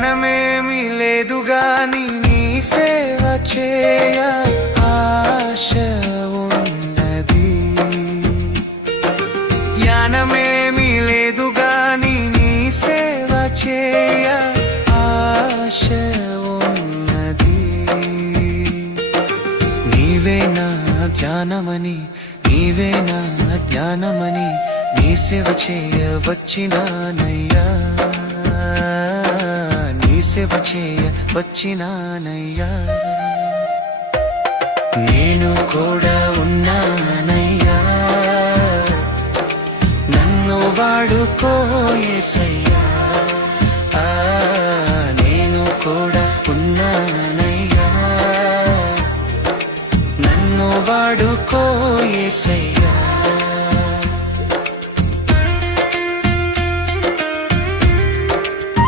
జ్ఞానమేమి లేదు గాని నీ సేవ చేయ ఆశ ఉన్నది. జ్ఞానమేమి లేదు గాని నీ సేవ చేయ ఆశ ఉన్నది. నీవే నా జ్ఞానమని, నీవే నా జ్ఞానమని నీ సేవ చేయ వచ్చినానయ్యా, నీ సేవ చేయ వచ్చినానయ్యా. నేను కూడా ఉన్నానయ్యా, నన్ను వాడుకో యేసయ్యా. నేను కూడా ఉన్నానయ్యా, నన్ను వాడుకో యేసయ్యా.